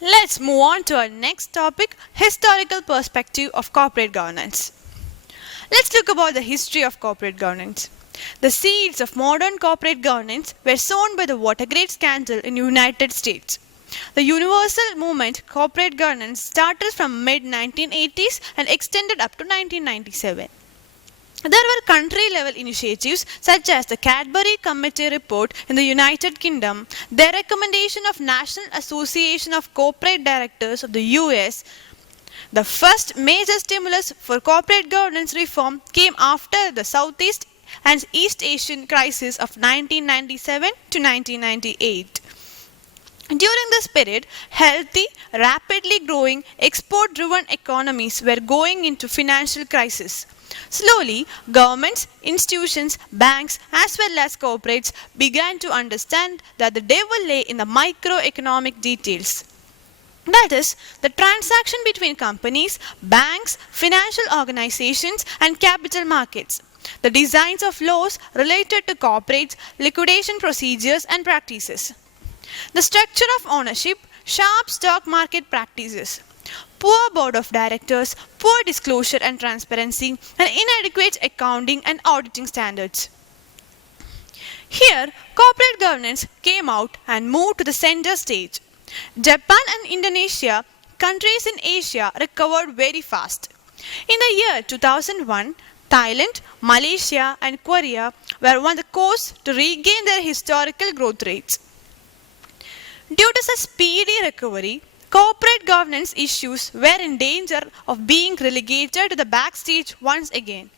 Let's move on to our next topic, historical perspective of corporate governance. Let's look about the history of corporate governance. The seeds of modern corporate governance were sown by the Watergate scandal in the United States. The universal movement corporate governance started from mid 1980s and extended up to 1997. There were country level initiatives such as the Cadbury Committee report in the United Kingdom, the recommendation of National Association of Corporate Directors of the US. The first major stimulus for corporate governance reform came after the Southeast and East Asian crisis of 1997 to 1998. During this period, healthy, rapidly growing, export driven economies were going into financial crisis. Slowly, governments, institutions, banks, as well as corporates began to understand that the devil lay in the microeconomic details. That is, the transaction between companies, banks, financial organizations, and capital markets. The designs of laws related to corporates, liquidation procedures, and practices. The structure of ownership, sharp stock market practices, poor board of directors, poor disclosure and transparency, and inadequate accounting and auditing standards. Here, corporate governance came out and moved to the center stage. Japan and Indonesia, countries in Asia, recovered very fast. In the year 2001, Thailand, Malaysia, and Korea were on the course to regain their historical growth rates. Due to such speedy recovery, corporate governance issues were in danger of being relegated to the backstage once again.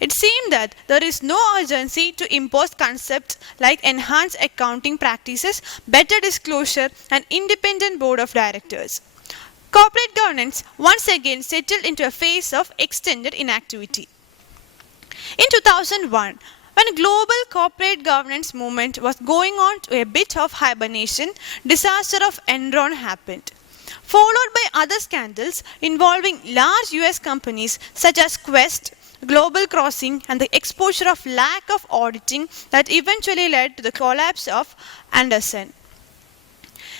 It seemed that there is no urgency to impose concepts like enhanced accounting practices, better disclosure, and independent board of directors. Corporate governance once again settled into a phase of extended inactivity. In 2001, when global corporate governance movement was going on to a bit of hibernation, disaster of Enron happened, followed by other scandals involving large US companies such as Quest, Global Crossing, and the exposure of lack of auditing that eventually led to the collapse of Andersen.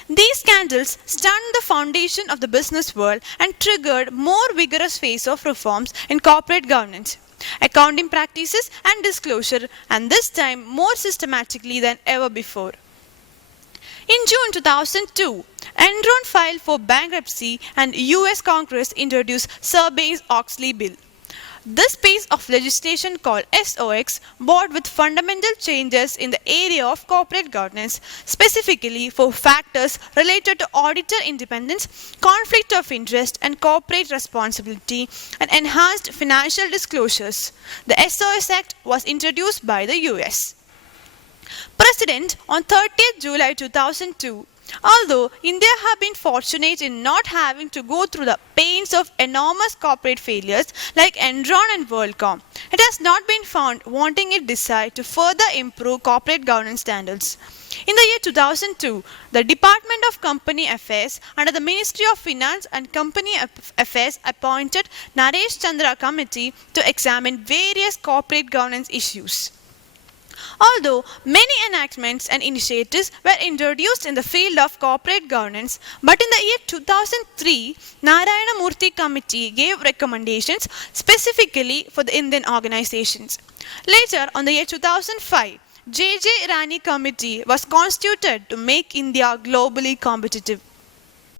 These scandals stunned the foundation of the business world and triggered more vigorous phase of reforms in corporate governance, accounting practices and disclosure, and this time more systematically than ever before. In June 2002, Enron filed for bankruptcy and US Congress introduced Sarbanes-Oxley bill. This piece of legislation called SOX brought with fundamental changes in the area of corporate governance, specifically for factors related to auditor independence, conflict of interest, and corporate responsibility, and enhanced financial disclosures. The SOX Act was introduced by the US President on 30th July 2002. Although India have been fortunate in not having to go through the pains of enormous corporate failures like Enron and WorldCom, it has not been found wanting its desire to further improve corporate governance standards. In the year 2002, the Department of Company Affairs under the Ministry of Finance and Company Affairs appointed Naresh Chandra Committee to examine various corporate governance issues. Although many enactments and initiatives were introduced in the field of corporate governance, but in the year 2003, Narayana Murthy Committee gave recommendations specifically for the Indian organizations. Later, on the year 2005, J.J. Irani Committee was constituted to make India globally competitive.